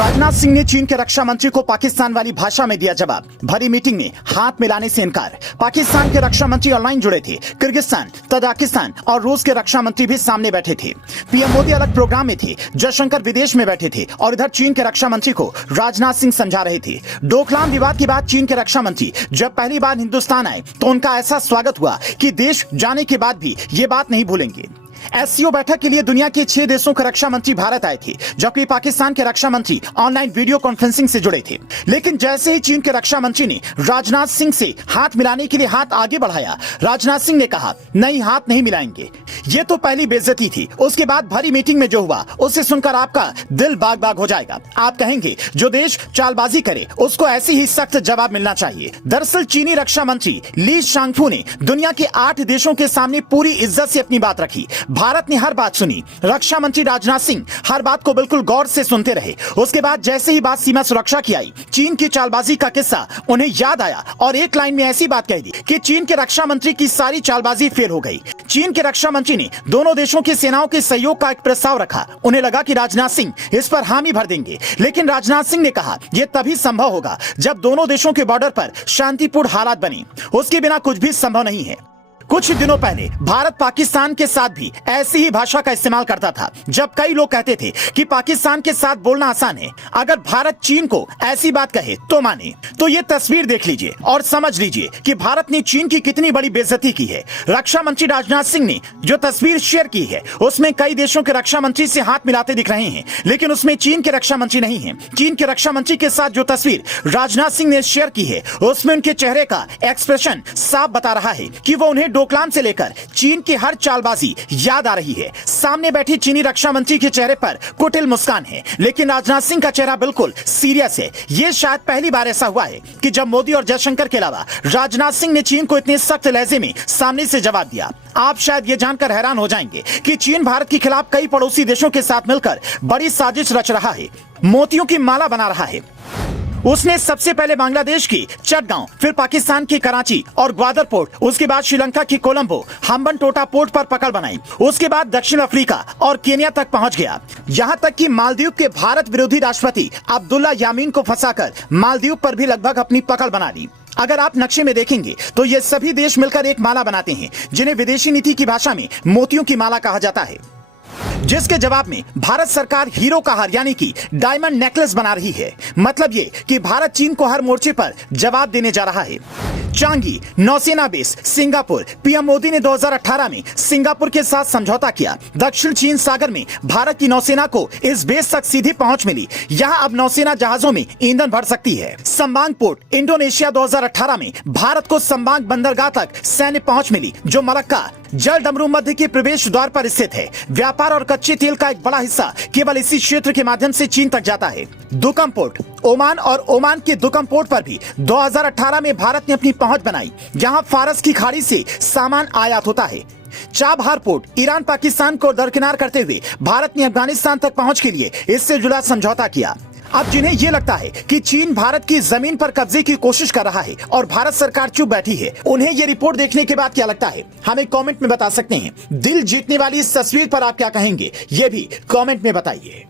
राजनाथ सिंह ने चीन के रक्षा मंत्री को पाकिस्तान वाली भाषा में दिया जवाब। भरी मीटिंग में हाथ मिलाने से इनकार। पाकिस्तान के रक्षा मंत्री ऑनलाइन जुड़े थे। किर्गिस्तान, तजाकिस्तान और रूस के रक्षा मंत्री भी सामने बैठे थे। पीएम मोदी अलग प्रोग्राम में थे, जयशंकर विदेश में बैठे थे और इधर चीन के रक्षा मंत्री को राजनाथ सिंह समझा रहे थे। डोकलाम विवाद के बाद चीन के रक्षा मंत्री जब पहली बार हिंदुस्तान आए तो उनका ऐसा स्वागत हुआ कि देश जाने के बाद भी ये बात नहीं भूलेंगे। एससीओ बैठक के लिए दुनिया के 6 देशों के रक्षा मंत्री भारत आए थे, जबकि पाकिस्तान के रक्षा मंत्री ऑनलाइन वीडियो कॉन्फ्रेंसिंग से जुड़े थे। लेकिन जैसे ही चीन के रक्षा मंत्री ने राजनाथ सिंह से हाथ मिलाने के लिए हाथ आगे बढ़ाया, राजनाथ सिंह ने कहा, नहीं, हाथ नहीं मिलाएंगे। ये तो पहली बेइज्जती थी। उसके बाद भरी मीटिंग में जो हुआ उसे सुनकर आपका दिल बाग बाग हो जाएगा। आप कहेंगे जो देश चालबाजी करे उसको ऐसी ही सख्त जवाब मिलना चाहिए। दरअसल चीनी रक्षा मंत्री ली शांगफू ने दुनिया के 8 देशों के सामने पूरी इज्जत से अपनी बात रखी। भारत ने हर बात सुनी। रक्षा मंत्री राजनाथ सिंह हर बात को बिल्कुल गौर से सुनते रहे। उसके बाद जैसे ही बात सीमा सुरक्षा की आई, चीन की चालबाजी का किस्सा उन्हें याद आया और एक लाइन में ऐसी बात कह दी कि चीन के रक्षा मंत्री की सारी चालबाजी फेल हो गई। चीन के रक्षा मंत्री ने दोनों देशों की सेनाओं के सहयोग का एक प्रस्ताव रखा। उन्हें लगा कि राजनाथ सिंह इस पर हामी भर देंगे, लेकिन राजनाथ सिंह ने कहा यह तभी संभव होगा जब दोनों देशों के बॉर्डर पर शांतिपूर्ण हालात बने। उसके बिना कुछ भी संभव नहीं है। कुछ दिनों पहले भारत पाकिस्तान के साथ भी ऐसी ही भाषा का इस्तेमाल करता था, जब कई लोग कहते थे कि पाकिस्तान के साथ बोलना आसान है। अगर भारत चीन को ऐसी बात कहे तो माने। तो ये तस्वीर देख लीजिए और समझ लीजिए कि भारत ने चीन की कितनी बड़ी बेइज्जती की है। रक्षा मंत्री राजनाथ सिंह ने जो तस्वीर शेयर की है उसमें कई देशों के रक्षा मंत्री से हाथ मिलाते दिख रहे हैं, लेकिन उसमें चीन के रक्षा मंत्री नहीं है। चीन के रक्षा मंत्री के साथ जो तस्वीर राजनाथ सिंह ने शेयर की है उसमें उनके चेहरे का एक्सप्रेशन साफ बता रहा है कि वो उन्हें डोकलाम से लेकर चीन की हर चालबाजी याद आ रही है। सामने बैठी चीनी रक्षा मंत्री के चेहरे पर कुटिल मुस्कान है, लेकिन राजनाथ सिंह का चेहरा बिल्कुल सीरियस है। ये शायद पहली बार ऐसा हुआ है कि जब मोदी और जयशंकर के अलावा राजनाथ सिंह ने चीन को इतने सख्त लहजे में सामने से जवाब दिया। आप शायद ये जानकर हैरान हो जाएंगे कि चीन भारत के खिलाफ कई पड़ोसी देशों के साथ मिलकर बड़ी साजिश रच रहा है, मोतियों की माला बना रहा है। उसने सबसे पहले बांग्लादेश की चटगांव, फिर पाकिस्तान की कराची और ग्वादर पोर्ट, उसके बाद श्रीलंका की कोलंबो, हम्बनटोटा पोर्ट पर पकड़ बनाई। उसके बाद दक्षिण अफ्रीका और केन्या तक पहुंच गया। यहां तक कि मालदीव के भारत विरोधी राष्ट्रपति अब्दुल्ला यामीन को फंसाकर मालदीव पर भी लगभग अपनी पकड़ बना ली। अगर आप नक्शे में देखेंगे तो ये सभी देश मिलकर एक माला बनाते हैं, जिन्हें विदेशी नीति की भाषा में मोतियों की माला कहा जाता है, जिसके जवाब में भारत सरकार हीरो का हार यानी कि डायमंड नेकलेस बना रही है। मतलब ये कि भारत चीन को हर मोर्चे पर जवाब देने जा रहा है। चांगी नौसेना बेस सिंगापुर। पीएम मोदी ने 2018 में सिंगापुर के साथ समझौता किया। दक्षिण चीन सागर में भारत की नौसेना को इस बेस तक सीधी पहुंच मिली। यहां अब नौसेना जहाजों में ईंधन भर सकती है। संबांग पोर्ट इंडोनेशिया 2018 में भारत को संबांग बंदरगाह तक सैन्य पहुंच मिली, जो मलक्का जल डमरू मध्य के प्रवेश द्वार पर स्थित है। व्यापार और कच्चे तेल का एक बड़ा हिस्सा केवल इसी क्षेत्र के माध्यम से चीन तक जाता है। दुकम पोर्ट ओमान और ओमान के दुकम पोर्ट पर भी 2018 में भारत ने अपनी पहुंच बनाई। यहाँ फारस की खाड़ी से सामान आयात होता है। चाबहार पोर्ट ईरान पाकिस्तान को दरकिनार करते हुए भारत ने अफगानिस्तान तक पहुंच के लिए इससे जुड़ा समझौता किया। अब जिन्हें ये लगता है कि चीन भारत की जमीन पर कब्जे की कोशिश कर रहा है और भारत सरकार चुप बैठी है, उन्हें ये रिपोर्ट देखने के बाद क्या लगता है हमें कमेंट में बता सकते हैं। दिल जीतने वाली इस तस्वीर पर आप क्या कहेंगे, ये भी कमेंट में बताइए।